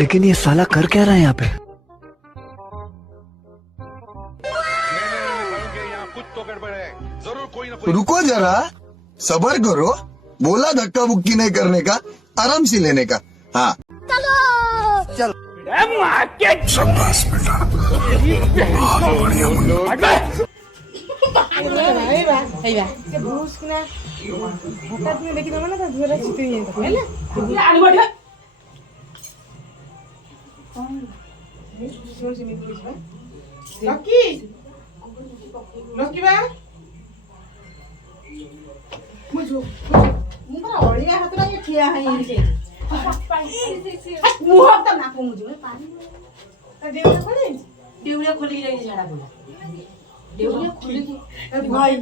लेकिन ये साला कर क्या रहा है यहाँ पे? रुको जरा, सबर करो। बोला धक्का बुक्की नहीं करने का, आराम से लेने का। हाँ चलो शाबाश बेटा, बहुत बढ़िया मुन्ना। ଅଳିଆ ହାତଟା ଇଏ ଠିଆ ହେଇଛି ମୁହଁ ତ ନା କମୁଛି ପାଣି ଦେଉଳ ଖୋଲିକି ଯାଇଛି ଝାଡ଼ା ପଡା ଦେଉଳ ଖୋଲିକି ଭାଇ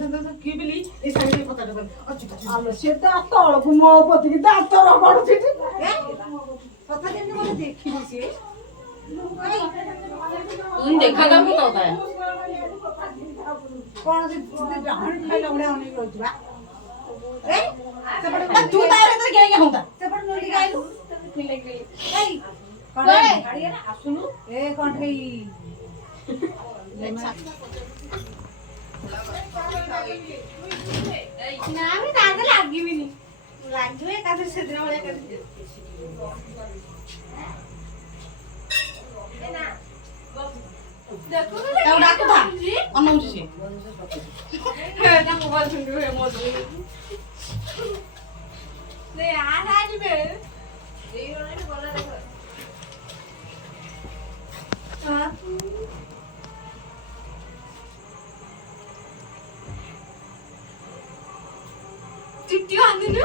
କି ବୋଲି ଏ ସାଙ୍ଗେ ପତାଟା ଆଲୋ ସେ ତ ତଳକୁ ମୋ ପତିକି ଦାନ୍ତ ରଗଡୁଛି କଥା କେମିତି ମୋତେ ଦେଖିବି ସିଏ देखा था मैं तो है कौन से डाहण खाइला बड़े होने रहउछ बा ए सेपट तू तारे तो के होता सेपट नोली गाइलु पिले के ए कोन गाड़िया आसुनु ए कोन ठई ना मैं दादा लागी भी नहीं लागवे कादर से दिन वाले कर देखो ना डाको था अनौजी से हे ना मोबाइल सुन रहे मौज ले आ आज बे ये रोने बोला देखो हां चिट्टी आंदी न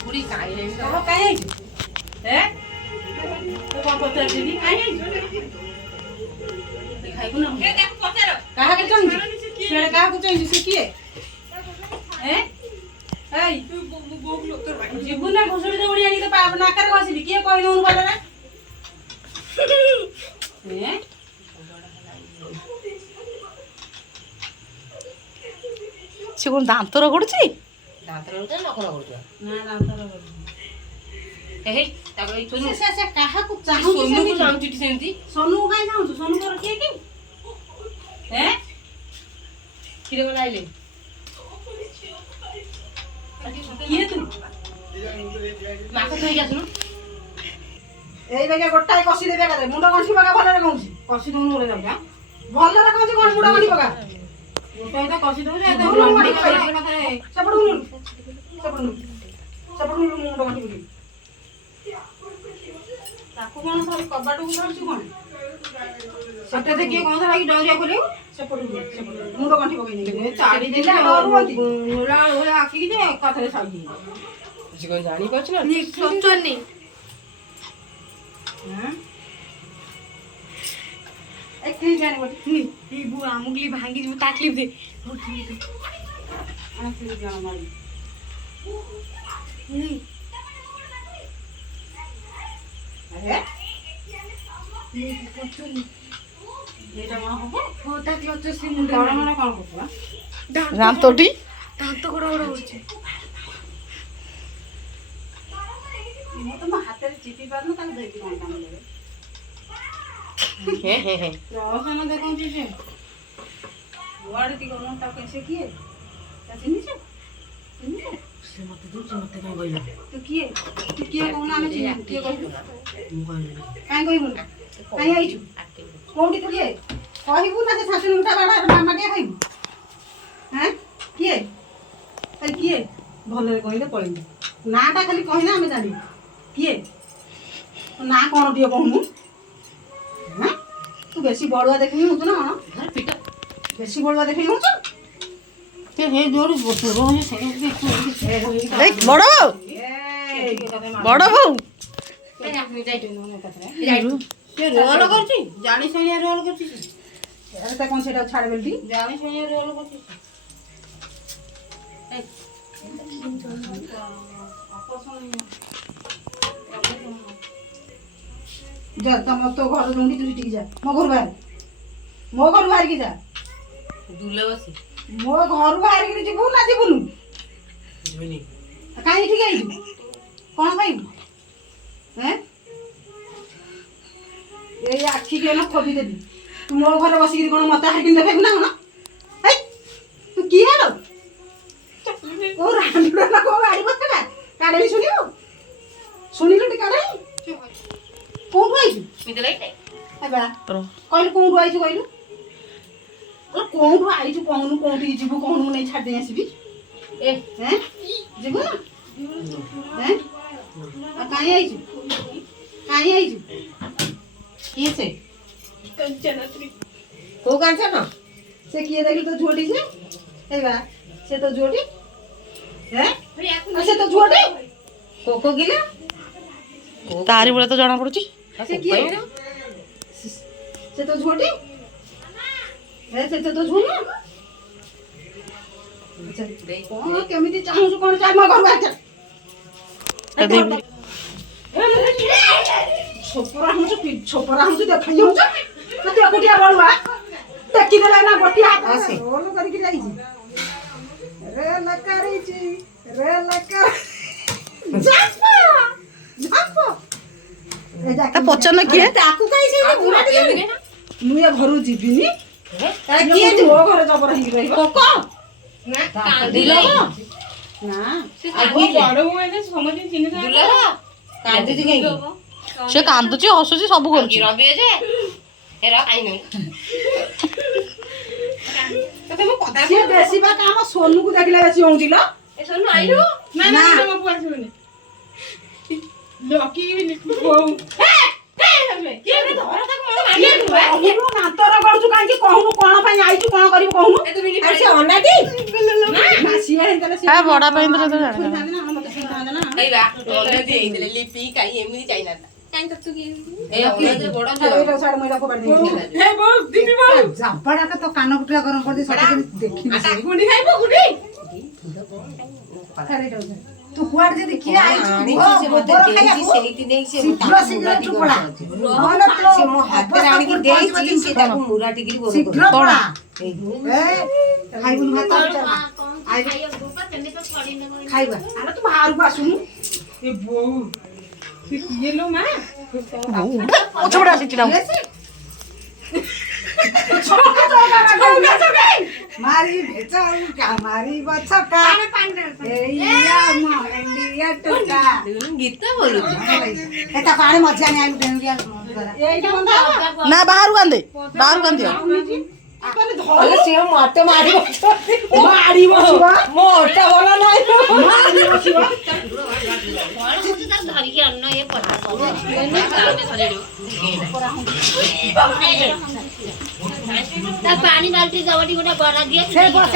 पूरी काई है कहां काई है हैं तो कौन पता दीदी काई है दिखाई को ना ए देख पचार कहा के चंगी सेड़े कहा को चंगी से किए हैं ए तू बोगलो तोर भाई जीवन ना घोसड़ी दे उड़ी आनी तो पाप ना कर घोसड़ी किए कहि नउन बोले रे हैं से कोन दांत रगडुची दांत रगड़ ना कोन रगड़ ना दांत रगड ए ताको ई सोनू से कहा को चाहू सोनू को चाहू चिटी सेंती सोनू काई चाहू सोनू को रखिए कि हैं किरे को लाइले किए तू माको थई जा सुनु एई बेगे गोटाई कसी देबे का मुंड गंठी पका भले रे कहूची कसी दोन बोले जाऊ भले रे कहूची कोन मुंड गंठी पका गोटाई तो कसी दउ जे मुंड गंठी पका सपड़ मुंड मुंड गंठी पकी ताको कोन थोड़ी कबाटू को धरछु कोन सटे दे के कोन थोड़ी डौरिया खोलियो सपड़ मुंड गंठी पकई नहीं चाड़ी देला डरू होती नुला ओला आखी के कथरे साई जी कोन जानी पछ ना सोचनी हां एक थी जाने बोली ई बुआ मुगली भांगी जो तकलीफ दे आना फिर जाना मारी नहीं अरे ये सोचनी एटा मा हो होता क्लच से मुंडे बड़ा माने कोन करछा राम तोटी दांत गोड़ गोड़ होछ मो तो हाथ रे चिपी पारनु ताक देती कोन काम लेबे हे रोशन देखो जी से वाड़ की कोन ता कैसे किए ता चिनी से से मत दू मत का गइला तो किए कोन आमे चिनी किए कहि काई कहि मुंडा काई आइछु कोउठी तो किए कहिबु ना से सासु मुठा बाडा मामा के खाइबु हैं किए ए किए भले कहिले पळिबु नाटा खाली कहिना आमे जानि किए ना कोन दियो कहनु हैं तू बेसी बड़ुआ देखि होत ना घर पिटा बेसी बड़ुआ देखि होत के हे जोर बोतो रोहे से देख बड़ो बड़ो बहू ए आपनी जाइतो न कतरे से रोल करछि जानि सनिया रोल करछि अरे त कोन सेटा छाड़ बेलटी जानि सनिया रोल करछि जा तम तो घर जोंडी तू ठीक जा मो घर बाहर की जा दुले बसी मो घर बाहर की जीवु ना जीवुनु जीवनी काई ठीक आइजु कोन भाई हैं ए आखी के ना खोबी देबी तू मो घर बसी कोन मता हाकिन देबे ना कोन हे तू की आलो ओ रांडुडा ना को गाड़ी बसला काडे सुनिलु टी काडे कोन आइजु मिते लाइट आबा कहलु कोन आइजु कहलु कोन आइजु कोन कोठी जीवु कोन नै छाडे आसीबी ए हैं जीवु ना हैं काई आइजु किए से कंचनत्री को कांचन से किए देखि तो झोटी से एबा से तो झोटी हैं से तो झोटी कोको गिला तारी बोले तो जाना पड़ुची से किए से तो झोटी है से तो झोना अच्छा कोन केमिति चाहू कोन चाह म घर बाचा छोपरा हम देखै हूं कते कुटिया बळुआ टेकी देला ना गोटी हाथ से रोल करी के जाई छी रे लकारी छी रे लकार झापो ए जा ता पचन किए ताकू काई से बुरा टे मु या घरु जीबिनी तारा किए तू ओ घर जबर हिं रहिबो कोको ना कांदिला ना आगो बड़ हुए ने समझ चिन्ह दुला कांदी दिगे से कांदुची हसुची सब करूची रबी जे हेरा काई नै तते मो कदा से बेसी बा काम सोनू को देखला बेसी होंदिलो ए सोनू आइलो ना मो पुआसुने लकी बहु हे हमे के धर तक मो मारिया तू कहू ना तोर गळचु कांकी कहू कोन पई आइचु कोन करिवो कहू ए तू मिली से अनाटी ना सिए हेंतले से हा बड़ा पेंद्र तो जाने ना मते सिखांदा ना कइबा ओले दे इदले लिपि काई एमि चाइना काई तक तू के ए ओले दे बड़ा ए साइड मैला को बाड़ दे हे बोल दीदी बोल जापड़ा का तो कान कुटिया कर दे सब देखि आटा गुंडी खाइबो गुंडी तू कुआड जे देखि आइचु से मते देई सेहिति नै से शीघ्र तू पड़ा मोहन तो से मो हाथ राणी की देई से ताको मुरा टिकरी बोल शीघ्र पड़ा ए खाइबु भात आई खाइबा अरे तू बाहर को आसुनु ए बो से किए लो मां पछबड़ा आसी चिराउ मारी भेचाउ का मारी बछका एया म इंडिया टोका गीत बोलु एता पानी मजा नै आइलु डेंगिया एई बंदा ना बाहर कांदे अरे से माते मारी मारी बछवा मोटा बोला नै मारी बछवा धरी के अन्न ये पटा ता पानी बाल्टी जवडी गोटा बना दिए से बस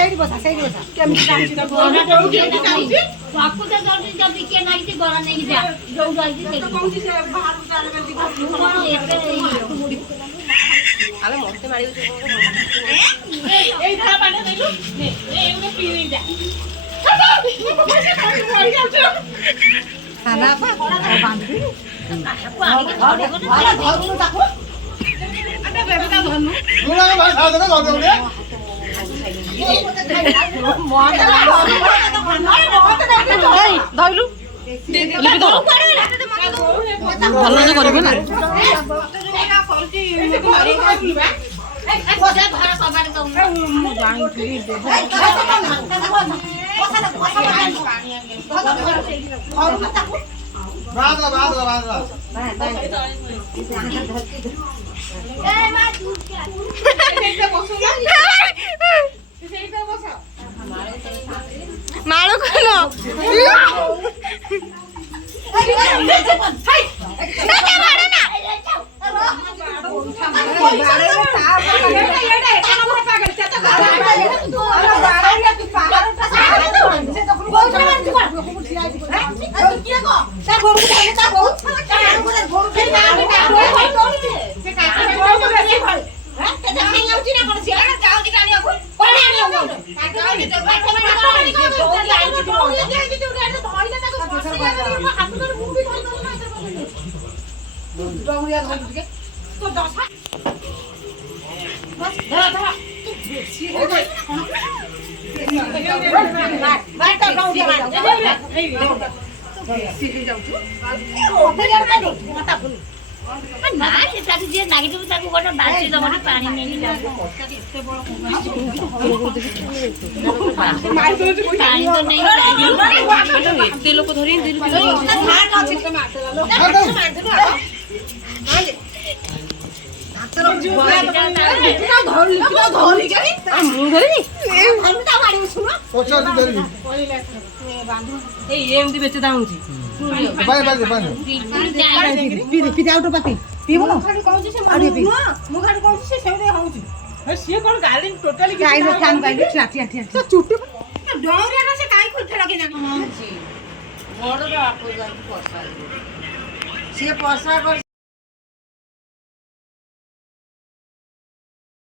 केमि कांची तो बना तो कांची बापू तो जल्दी जल्दी के नहीं थी बना नहीं जा जो जल्दी से कांची से बाहर उतार कर दी अरे मोटे मारी एई धारा पानी देलु ने एउने पी जा खाना पा बांध दे वाला धरनु ताको अटे बेबीता धरनु बोला भाई साथ में लौटे होंगे এই ধইলু লিপি ধর ভালো যে করিবে না মারো কেন Hey! ନା ସେ ତାକୁ ଯିଏ ଲାଗିଥିବ ତାକୁ ଗୋଟେ ବାଲ୍ଟି ଦବ ପାଣି ନେଇକି ଯାଉ ପାଣି ତ ନେଇ ଏତେ ଲୋକ ଧରି ଏମିତି ବେଚେ ଦାଉଛି ସିଏ କଣ ଗାଡି ଟୋଟାଲି ସିଏ ବର୍ଷା କରି